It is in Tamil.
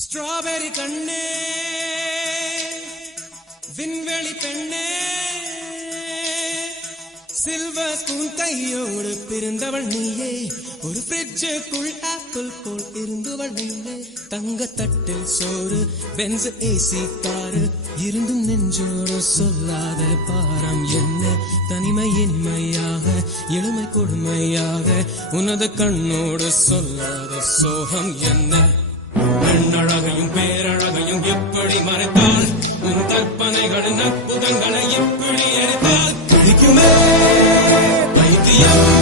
ஸ்ட்ராபெரி கண்ணே விண்வெளி பெண்ணே சில்வர் ஸ்பூன் கையோடு பிறந்தவள் நீயே ஒரு ஃப்ரிட்ஜுக்குள் ஆப்பிள் போல் இருந்தவள் நீயே தங்க தட்டில் சோறு பென்ஸ் ஏசி காரு இருந்தும் நெஞ்சோடு சொல்லாத பாரம் என்ன தனிமை இனிமையாக எளிமை கொடுமையாக உனது கண்ணோடு சொல்லாத சோகம் என்ன பெண்ணழகையும் பேரழகையும் எப்படி மறைத்தால் உன் கற்பனைகளின் அற்புதங்களை எப்படி எரித்தால் கிடைக்குமே பைத்தியம்